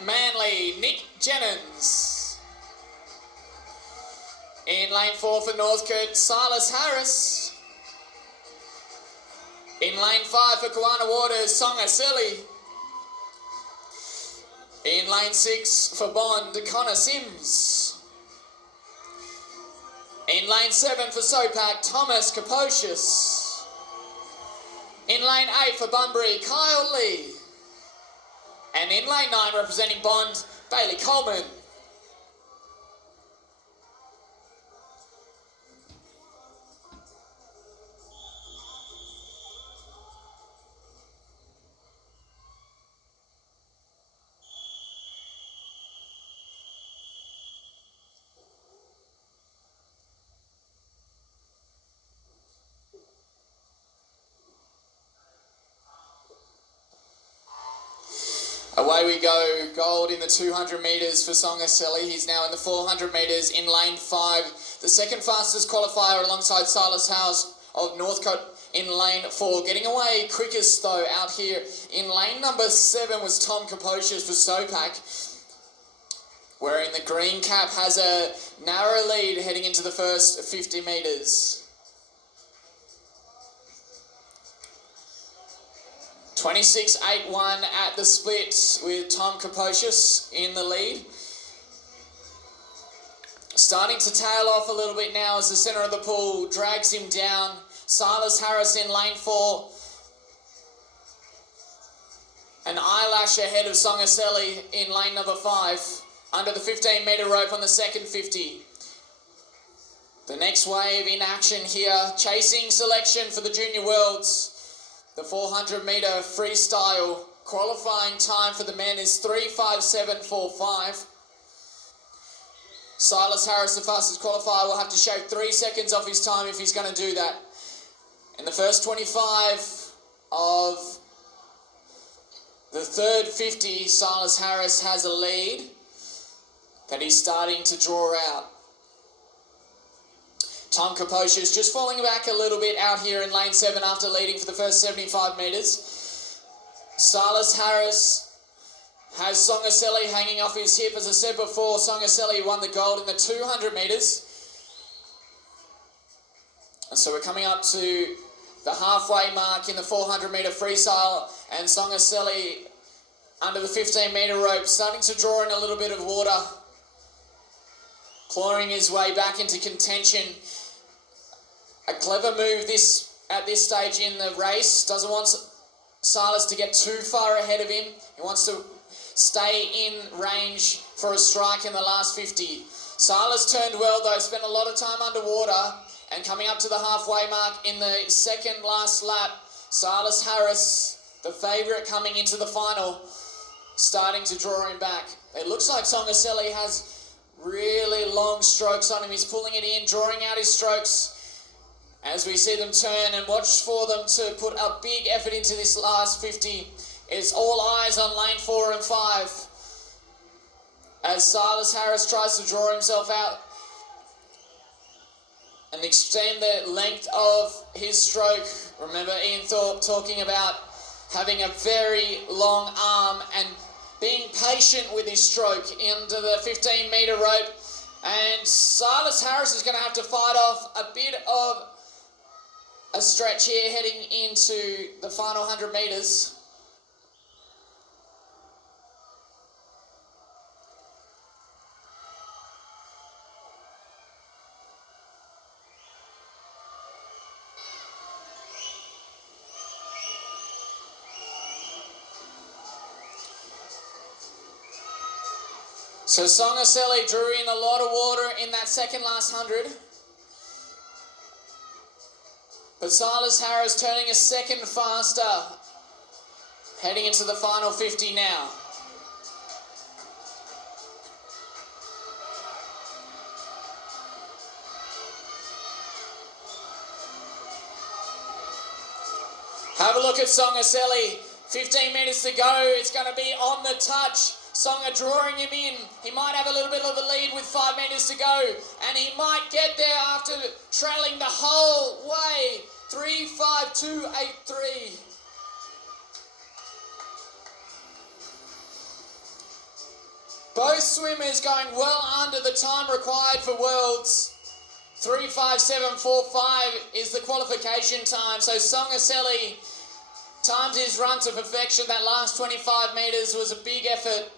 Manly, Nick Jennings. In lane 4 for Northcote, Silas Harris. In lane 5 for Kawana Waters, Csongor Cellie. In lane 6 for Bond, Connor Sims. In lane 7 for Sopak, Thomas Capocious. In lane 8 for Bunbury, Kyle Lee. And in lane 9 representing Bond, Bailey Coleman. Away we go, gold in the 200 metres for Csongor Cellie. He's now in the 400 metres in lane 5. The second fastest qualifier alongside Silas House of Northcote in lane 4. Getting away quickest though out here in lane number 7 was Tom Capocious for Sopak. Wearing the green cap, has a narrow lead heading into the first 50 metres. 26.81 at the split with Tom Capocious in the lead. Starting to tail off a little bit now as the centre of the pool drags him down. Silas Harris in lane 4. An eyelash ahead of Csongor Cellie in lane number 5. Under the 15-metre rope on the second 50. The next wave in action here. Chasing selection for the Junior Worlds. The 400-metre freestyle qualifying time for the men is 3:57.45. Silas Harris, the fastest qualifier, will have to shave 3 seconds off his time if he's going to do that. In the first 25 of the third 50, Silas Harris has a lead that he's starting to draw out. Tom Capocious just falling back a little bit out here in lane 7 after leading for the first 75 metres. Silas Harris has Csongor Cellie hanging off his hip. As I said before, Csongor Cellie won the gold in the 200 metres. And so we're coming up to the halfway mark in the 400-metre freestyle, and Csongor Cellie under the 15-metre rope starting to draw in a little bit of water, clawing his way back into contention. A clever move at this stage in the race. Doesn't want Silas to get too far ahead of him. He wants to stay in range for a strike in the last 50. Silas turned well though, spent a lot of time underwater, and coming up to the halfway mark in the second last lap, Silas Harris, the favourite coming into the final, starting to draw him back. It looks like Csongor Cellie has really long strokes on him. He's pulling it in, drawing out his strokes as we see them turn, and watch for them to put a big effort into this last 50. It's all eyes on lane 4 and 5 as Silas Harris tries to draw himself out and extend the length of his stroke. Remember Ian Thorpe talking about having a very long arm and being patient with his stroke into the 15-metre rope. And Silas Harris is going to have to fight off a bit of a stretch here heading into the final 100 metres. So Csongor Cellie drew in a lot of water in that second last 100. But Silas Harris turning a second faster, heading into the final 50 now. Have a look at Csongor Cellie. 15 metres to go. It's going to be on the touch. Csongor drawing him in. He might have a little bit of the lead with 5 metres to go. And he might get there after trailing the whole way. 3:52.83. Both swimmers going well under the time required for Worlds. 3:57.45 is the qualification time. So Csongor Cellie timed his run to perfection. That last 25 metres was a big effort.